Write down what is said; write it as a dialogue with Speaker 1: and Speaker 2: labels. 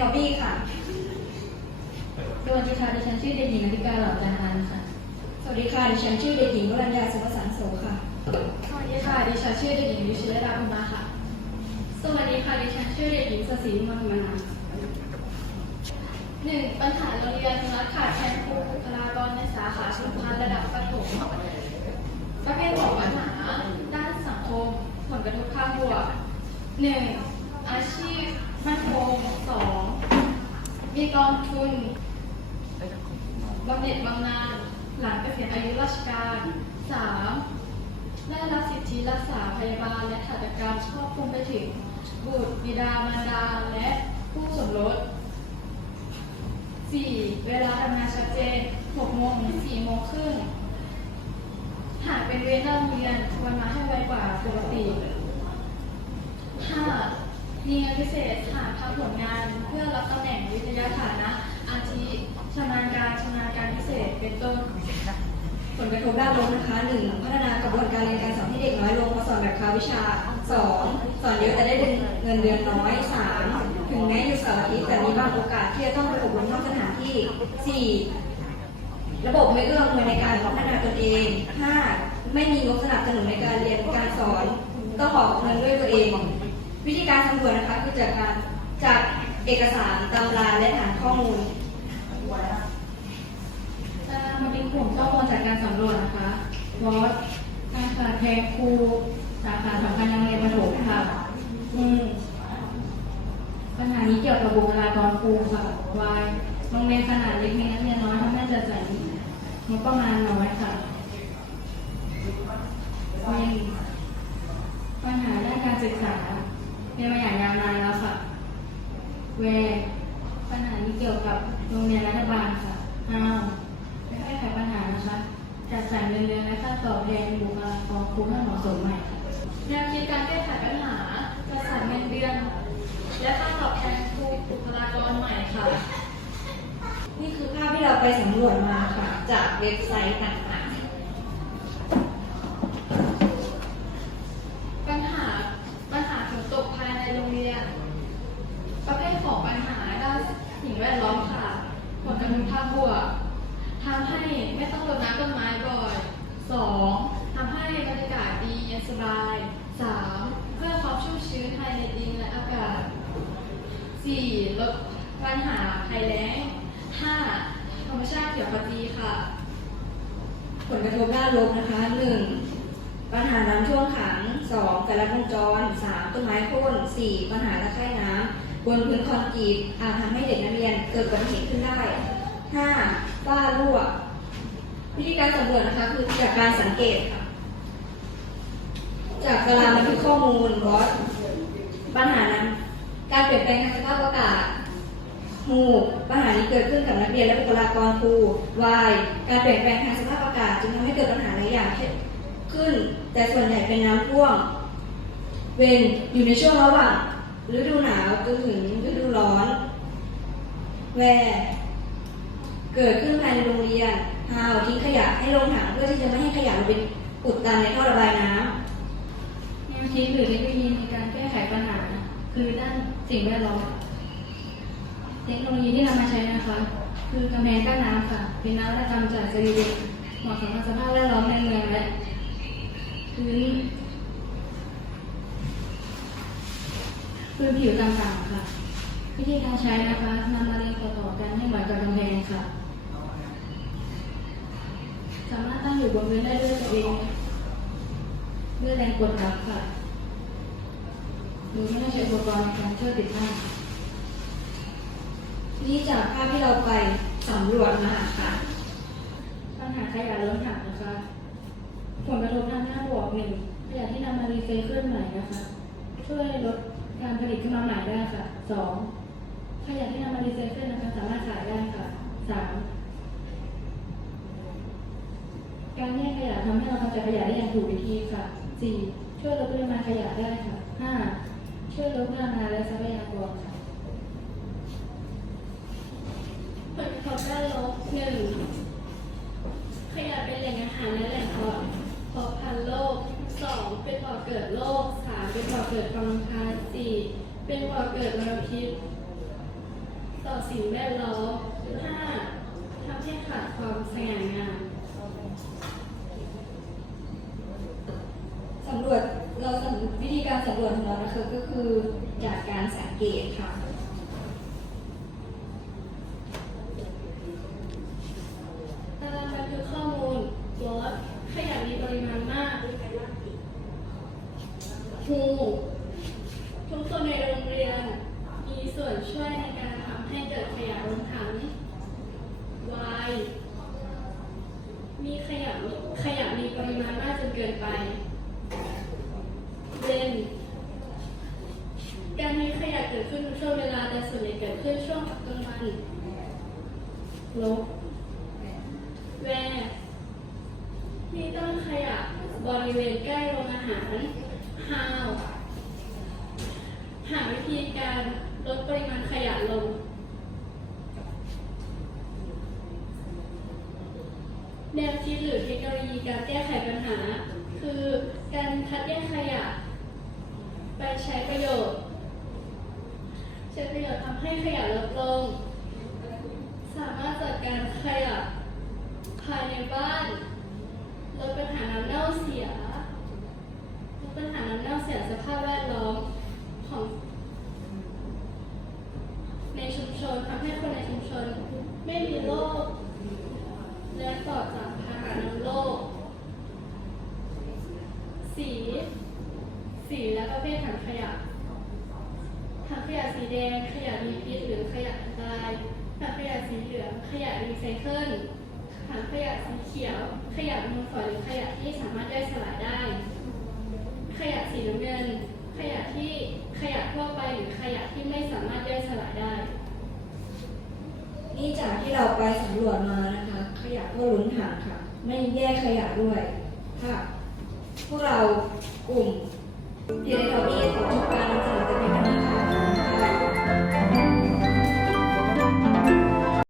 Speaker 1: ฮอบบี้ค่ะ
Speaker 2: สวัสดีค่ะดิฉันชื่อเด็กหญิงอธิการหล่าจันทร์ค่ะ
Speaker 1: สวัสดีค่ะดิฉันชื่อเด็กหญิงวรัญญาสุภสันโสค่ะ
Speaker 2: สวัสดีค่ะดิฉันชื่อเด็กหญิงวิชิราพุมาค่ะ สวัสดีค่ะดิฉันชื่อเด็กหญิงสศิมนมนาหนึ่งปัญหาโรงเรียนรัฐขาดแคลนครูบุคลากรในสาขาชุมพันธ์ระดับประถมประเภทของปัญหาด้านสังคม ผลกระทบข้างบวกหนึ่งอาชีพ มั่นคงสองมีกองทุนบำเหน็จบำนาญหลังเกษียณอายุราชการ 3. ได้รับสิทธิรักษาพยาบาลและถัตกรรมครอบคลุมไปถึง บุตรบิดามารดาและผู้สมรส 4. เวลาทำงานชัดเจน 6 โมงถึง4โมงครึ่ง หากเป็นเวรเลิกเรียนควรมาให้ไวกว่าปกติ 5. มีงานพิเศษหากทำผลงานเพื่อรับตำแหน่งวิทยาฐานะ อาทิชำนาญการชำนาญการพิเศษเป็นต้น
Speaker 1: ผลกระทบด้านลบนะคะ 1. พัฒนากระบวนการเรียนการสอนให้เด็กน้อยลงเพราสอนแบบคาวิชา 2. สอนเยอะแต่ได้เงินเดือนน้อย 3. ถึงแม้อยู่เสาร์อาทิตย์แต่มีบางโอกาสที่จะต้องไปอบรมนอกสถานที่ 4. ระบบไม่เอื้ออำนวยในการพัฒนาตนเอง 5. ไม่มีงบสนับสนุนในการเรียนการสอน ต้องออกเงินด้วยตัวเอง วิธีการสำรวจนะคะคือจากการจากเอกสารตำราและฐานข้อมูล
Speaker 2: ตารางบันทึกผลข้อมูลจากการสำรวจนะคะวอตการขาดแคลนครูสาขาสำคัญยังเรียนประถมค่ะอืมปัญหานี้เกี่ยวกับบุคลากรครูค่ะวายโรงเรียนขนาดเล็กมีนักเรียนน้อยทำให้จัดสรรงบประมาณน้อยค่ะเป็นปัญหาด้านการศึกษา เป็นมาอย่างยาวนานแล้วค่ะเวปัญหานี้เกี่ยวกับโรงเรียนรัฐบาลค่ะอ้าวแก้ไขปัญหานะคะจัดสรรเงินเดือนและค่าตอบแทนบุคลากรครูให้เหมาะสมใหม่ค่ะแนวคิดการแก้ไขปัญหาจัดสรรเงินเดือน และค่าตอบแทนครูบุคลากรใหม่ค่ะ
Speaker 1: นี่คือภาพที่เราไปสำรวจมาค่ะ จากเว็บไซต์ต่าง
Speaker 2: ปัญหาปัญหาฝนตกภายในโรงเรียน ประเภทของปัญหาด้านสิ่งแวดล้อมค่ะ ผลกระทบทางบวกทำให้ไม่ต้องรดน้ำต้นไม้บ่อยสองทำให้บรรยากาศดีเย็นสบายสามเพื่อความชุ่มชื้นภายในดินและอากาศสี่ลดปั ญหาภัยแล้งห้าธรรมชาติเขียวขจีค่ะ
Speaker 1: ผลกระทบด้านลบนะคะ 1. ปัญหาน้ำท่วมขัง 2. การลัดวงจร 3. ต้นไม้โค่น 4. ปัญหาตะไคร่น้ำบนพื้นคอนกรีตอาจทำให้เด็กนักเรียนเกิดอุบัติเหตุขึ้นได้ 5. ฝ้ารั่ววิธีการสำรวจนะคะคือจากการสังเกตค่ะ จากตารางบันทึกข้อมูลวอตปัญหานั้น การเปลี่ยนแปลงทางสภาพอากาศ หมู่ปัญหานี้เกิดขึ้นกับนักเรียนและบุคลากรครู Y การเปลี่ยนแปลงทางสภาพอากาศจึงทำให้เกิดปัญหาหลายอย่างขึ้น แต่ส่วนใหญ่เป็นน้ำท่วมเวนอยู่ในช่วงระหว่างฤดูหนาวจนถึงฤดูร้อนแวเกิดขึ้นภายในโรงเรียน How ทิ้งขยะให้ลงถังเพื่อที่จะไม่ให้ขยะลงไปอุดตันในท่อระบายน้ำ
Speaker 2: แนวคิดหรือเทคโนโลยีในการแก้ไขปัญหา คือด้านสิ่งแวดล้อม เทคโนโลยีที่นำมาใช้นะคะ คือกำแพงกั้นน้ำค่ะ เป็นนวัตกรรมจากสรีระเหมาะสมกับสภาพแวดล้อมในเมืองและพื้นพื้นผิวต่างๆค่ะ วิธีการใช้นะคะนำมาเรียงต่อๆกันให้เหมือนกับกำแพงค่ะ สามารถตั้งอยู่บนพื้นได้ด้วยตัวเองด้วยแรงกดทับค่ะหรือไม่ต้องใช้อุปกรณ์ในการช่วยติดตั้ง
Speaker 1: นี่จากภาพที่เราไปสำรวจมาค่ะ
Speaker 2: ปัญหาขยะล้นถังนะคะ ผลกระทบทางด้านบวกหนึ่งขยะที่นำมารีไซเคิลใหม่นะคะ ช่วยลดการผลิตขึ้นมาใหม่ได้ค่ะสองขยะที่นำมารีไซเคิลนะคะสามารถขายได้ค่ะสามการแยกขยะทำให้เรากำจัดขยะได้อย่างถูกวิธีค่ะสี่ช่วยลดปริมาณขยะได้ค่ะห้าช่วยลดพลังงานและทรัพยากรค่ะ
Speaker 3: ผลกระทบด้านลบ หนึ่งขยะเป็นแหล่งอาหารและแหล่งเพาะเพาะพันธุ์โรคสองเป็นบ่อเกิดโรคสามเป็นบ่อเกิดความรำคาญสี่เป็นบ่อเกิดมลพิษต่อสิ่งแวดล้อมห้าทำให้ขาดความสง่างาม
Speaker 1: สำรวจเราสำวิธีการสำรวจของเรานะคะก็คือจากการสังเกตค่ะ
Speaker 3: ตารางบันทึกข้อมูลรถขยะมีปริมาณมากหูทุกคนในโรงเรียน มีส่วนช่วยในการทำให้เกิดขยะลงถัง Y มีขยะขยะมีปริมาณมากจนเกินไปเนการมีขยะเกิดขึ้นทุกช่วงเวลาแต่ส่วนใหญ่เกิดขึ้นช่วงกลางวันลบแวมีต้นขยะบริเวณใกล้โรงอาหาร How หาวิธีการลดปริมาณขยะลง แนวคิดหรือเทคโนโลยีการแก้ไขปัญหา คือการคัดแยกขยะ ไปใช้ประโยชน์ ช้ประโยชน์ทำให้ขยะลดลง สามารถจัดการขยะภายในบ้านลดปัญหาน้ำเน่าเสียลดปัญหาน้ำเน่าเสียสภาพแวดล้อมของ ในชุมชนทำให้คนในชุมชน ไม่มีโรคและปลอดจากภาหะนำโรคสี สีและประเภทถังขยะ ขยะสีแดง ขยะมีพิษหรือขยะอันตรายถังขยะสีเหลือง ขยะรีไซเคิลถังขยะสีเขียว ขยะมูลฝอยหรือขยะที่สามารถย่อยสลายได้ ขยะสีน้ำเงิน ขยะที่ขยะทั่วไปหรือขยะที่ไม่สามารถย่อยสลายได้
Speaker 1: นี่จากที่เราไปสำรวจมานะคะ ขยะก็ล้นถังค่ะ ไม่แยกขยะด้วยค่ะ พวกเรากลุ่มเรียนเรานี้ขอจบการ